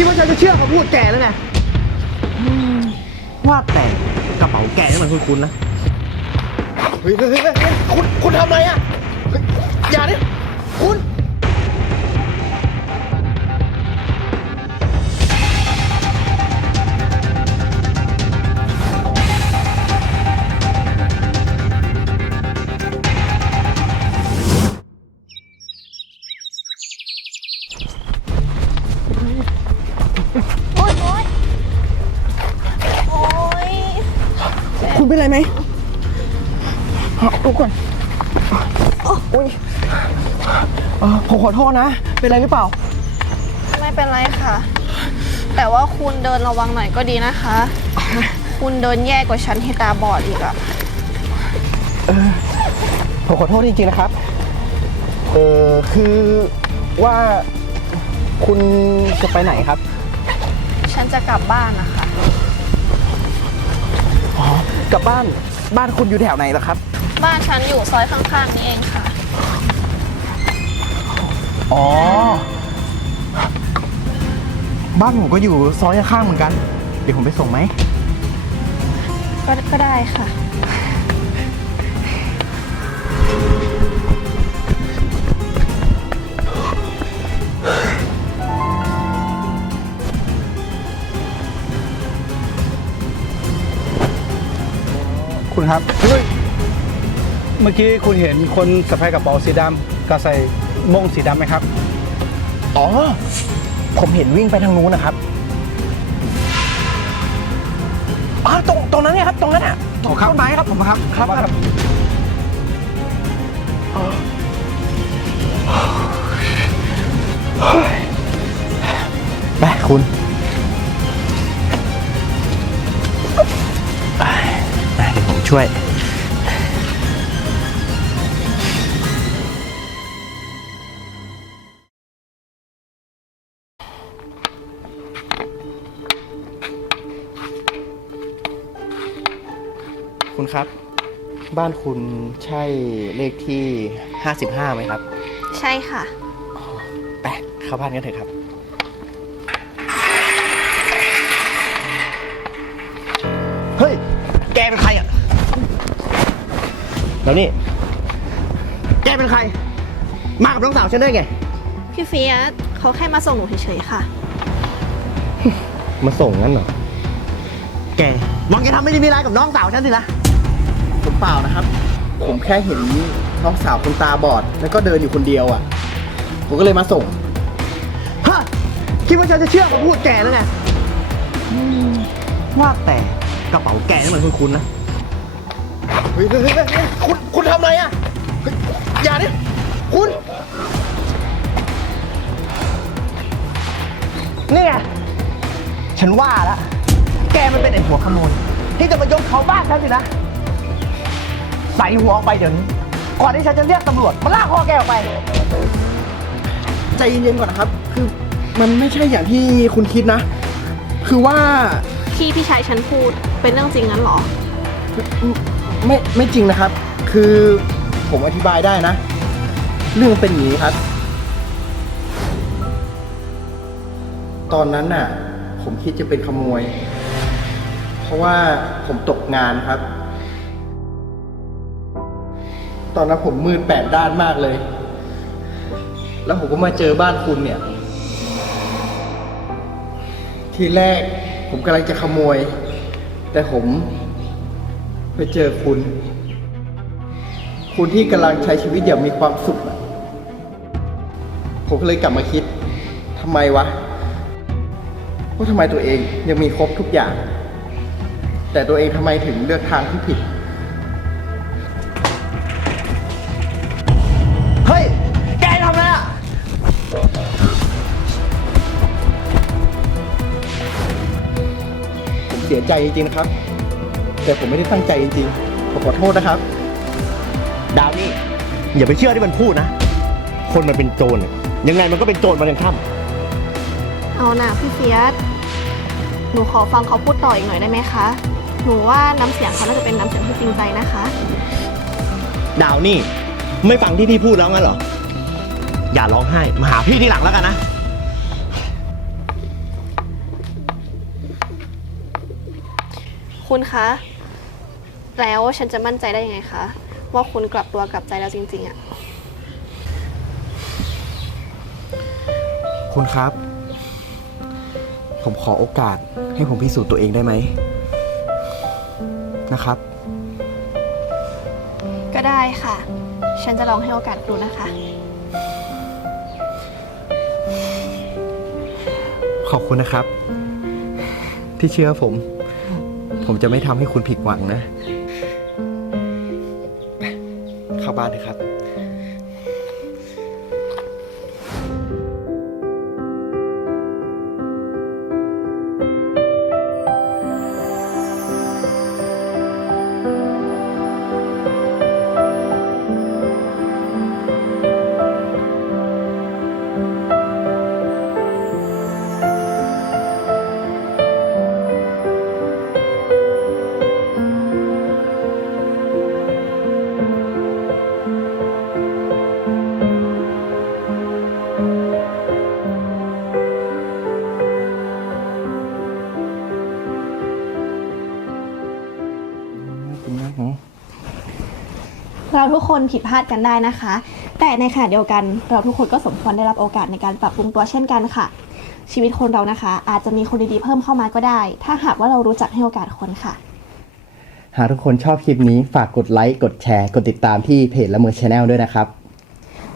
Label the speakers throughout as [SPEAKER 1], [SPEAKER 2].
[SPEAKER 1] คิดว่าฉันจะเชื่อคำพูดแกแล้วไงอืมว่าแต่กระเป๋าแกนี่มันคุ้นๆนะ
[SPEAKER 2] เฮ้ยเฮ้ยเฮ้ยเฮ้ยคุณคุณทำอะไรอะเฮ้ยอย่าดิคุณ
[SPEAKER 1] เป็นไรไหมดูก่อนอุ้ยเอ่อผมขอโทษนะ เป็นไรหรือเปล่า
[SPEAKER 3] ไม่เป็นไรค่ะ แต่ว่าคุณเดินระวังหน่อยก็ดีนะคะ คุณเดินแย่กว่าฉันที่ตาบอดอีกอะ
[SPEAKER 1] ผมขอโทษจริงๆนะครับ เออคือว่าคุณจะไปไหนครับ
[SPEAKER 3] ฉันจะกลับบ้านนะคะ
[SPEAKER 1] กลับบ้าน บ้านคุณอยู่แถวไหนล่ะครับ
[SPEAKER 3] บ้านฉันอยู่ซอยข้างๆนี่เองค่ะ
[SPEAKER 1] อ๋อ บ้านผมก็อยู่ซอยข้างๆเหมือนกัน เดี๋ยวผมไปส่งไหม
[SPEAKER 3] ก็ก็ได้ค่ะ
[SPEAKER 4] คุณครับเมื่อกี้คุณเห็นคนสะพายกระเป๋าสีดำกับใส่โม่งสีดำไหมครับ
[SPEAKER 1] อ๋อ ผมเห็นวิ่งไปทางนู้นนะครับอ๋อตรงตรงนั้นเนี่ยครับ ตรงนั้นอะตรงต้นไม้ครับผมครับครับครับไปคุณ ช่วย คุณครับ บ้านคุณใช่เลขที่ 55ไหมครับ
[SPEAKER 3] ใช่ค่ะ
[SPEAKER 1] ไปเข้าบ้านกันเถอะครับ เฮ้ย แล้วนี่ แกเป็นใคร มากับน้องสาวฉันได้ไง
[SPEAKER 3] พี่เฟียสเขาแค่มาส่งหนูเฉยๆค่ะ
[SPEAKER 1] มาส่งงั้นเหรอ แกหวังจะทำไม่ดีมีร้ายกับน้องสาวฉันสินะ
[SPEAKER 2] ผมเปล่านะครับ ผมแค่เห็นน้องสาวคนตาบอด แล้วก็เดินอยู่คนเดียวอะ ผมก็เลยมาส่ง
[SPEAKER 1] ฮะ คิดว่าฉันจะเชื่อคำพูดแกแล้วไงอืมว่าแต่กระเป๋าแกนี่มันคุ้นๆนะ
[SPEAKER 2] เฮ้ยเฮ้ยเฮ้ยเฮ้ยคุณคุณทำอะไรอะเฮ้ยอย่าดิคุณ
[SPEAKER 1] นี่ไงฉันว่าแล้วแกมันเป็นไอ้หัวขโมยที่จะมายกเขาบ้านฉันสินะ ใส่หัวออกไปเดี๋ยวนี้ ก่อนที่ฉันจะเรียกตำรวจมาลากคอแกออกไป
[SPEAKER 2] ใจเย็นๆก่อนนะครับ คือมันไม่ใช่อย่างที่คุณคิดนะ คือว่า
[SPEAKER 3] ที่พี่ชายฉันพูดเป็นเรื่องจริงงั้นเหรอ
[SPEAKER 2] ไม่ไม่จริงนะครับ คือผมอธิบายได้นะ เรื่องเป็นอย่างนี้ครับ ตอนนั้นน่ะ ผมคิดจะเป็นขโมย เพราะว่าผมตกงานครับ ตอนนั้นผมมืดแปดด้านมากเลย แล้วผมก็มาเจอบ้านคุณเนี่ย ทีแรกผมกำลังจะขโมย แต่ผม ไปเจอคุณ คุณที่กำลังใช้ชีวิตอย่างมีความสุขอะผมก็เลยกลับมาคิดทำไมวะว่าทำไมตัวเองยังมีครบทุกอย่าง แต่ตัวเองทำไมถึงเลือกทางที่ผิด
[SPEAKER 1] เฮ้ย แกทำอะไรอะ
[SPEAKER 2] ผมเสียใจจริงๆนะครับ แต่ผมไม่ได้ตั้งใจจริงๆขอขอโทษนะครับ
[SPEAKER 1] ดาวนี่อย่าไปเชื่อที่มันพูดนะ คนมันเป็นโจรยังไงมันก็เป็นโจรมาทั้งค่
[SPEAKER 3] เอานะพี่เฟียสหนูขอฟังเขาพูดต่ออีกหน่อยได้ไหมคะ หนูว่าน้ำเสียงเขาน่าจะเป็นน้ำเสียงที่จริงใจนะคะ
[SPEAKER 1] ดาวนี่ ไม่ฟังที่พี่พูดแล้วงั้นเหรอ อย่าร้องไห้ มาหาพี่ที่หลังแล้วกันนะ
[SPEAKER 3] คุณคะ แล้วฉันจะมั่นใจได้ยังไงคะ ว่าคุณกลับตัวกลับใจแล้วจริงๆอะ
[SPEAKER 2] คุณครับ ผมขอโอกาสให้ผมพิสูจน์ตัวเองได้ไหมนะครับ
[SPEAKER 3] ก็ได้ค่ะ ฉันจะลองให้โอกาสดูนะคะ
[SPEAKER 2] ขอบคุณนะครับ ที่เชื่อผม ผมจะไม่ทำให้คุณผิดหวังนะไป เข้าบ้านเลยครับ
[SPEAKER 3] เราทุกคนผิดพลาดกันได้นะคะ แต่ในขณะเดียวกันเราทุกคนก็สมควรได้รับโอกาสในการปรับปรุงตัวเช่นกันค่ะ ชีวิตคนเรานะคะ อาจจะมีคนดีๆเพิ่มเข้ามาก็ได้ ถ้าหากว่าเรารู้จักให้โอกาสคนค่ะ
[SPEAKER 2] หากทุกคนชอบคลิปนี้ฝากกดไลค์กดแชร์กดติดตามที่เพจละเมอชแนลด้วยนะครับ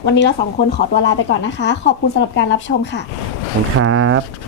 [SPEAKER 3] วันนี้เราสองคนขอตัวลาไปก่อนนะคะ ขอบคุณสำหรับการรับชมค่ะ
[SPEAKER 2] ขอบคุณครับ